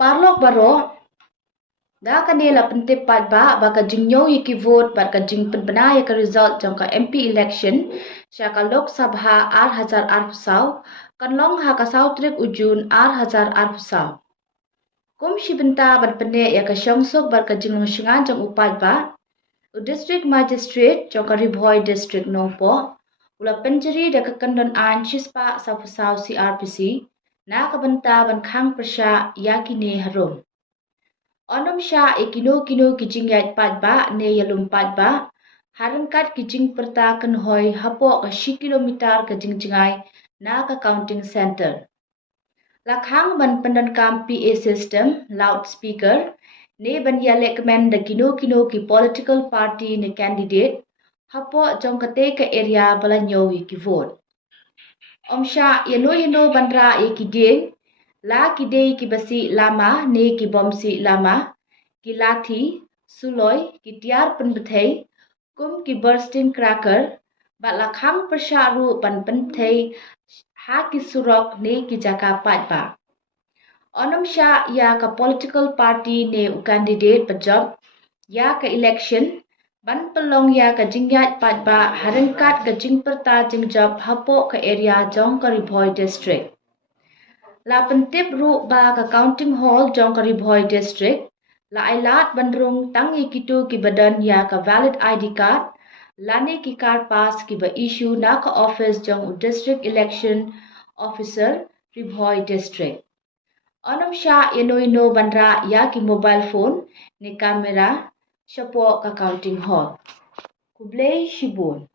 Parlok baro da kanela pentip paidbah baka Ñiew ki vote baka Pynbna ka result jangka MP election syaka Lok Sabha ar pusau kanlong Haka Sngi ujun ar pusau. Kum shibenta ban pende ya ka syongsok baka Ymshah jang paidbah District Magistrate jangka Ri-bhoi District Nongpo ula penjeri da kekendon an chispa sa pusau CrPC na kabenta ban khang persya yakine harum. Ymshah ialum paidbah ialum paidbah harangkat kijing perta kenhoi hapo ka 10 kilometer ke jingjingai na ka counting center. Lakhang ban pendankam PA system loudspeaker ne ban yalek men da kino ki political party ne candidate hapo jong kate ka area bala Ñiew ki vote. Ymshah ialum bandra ki ding la ki dei ki basi lama ne ki bomsi lama ki lathi suloi ki tiar penbethei kum ki bursting cracker bat lakhang persyaru ban penthei ha ki surok ne ki jaka paidbah. Ymshah ya ka political party ne u candidate pejob ya ka election ban pelong ya ka jingyat paidbah harangkat ka jingperta jingjob hapo ka area jong ka Ri-bhoi district. La pentip ru ba ka counting hall jong ka Ri-bhoi district la ailat bandrung tangi kitu ki badan ya ka valid ID card lani ki card pass ki ba issue na ka office jong district election officer Ri-bhoi district. Ymshah ialum bandra ya ki mobile phone ni kamera syapo ka counting hall. Kublai shibun.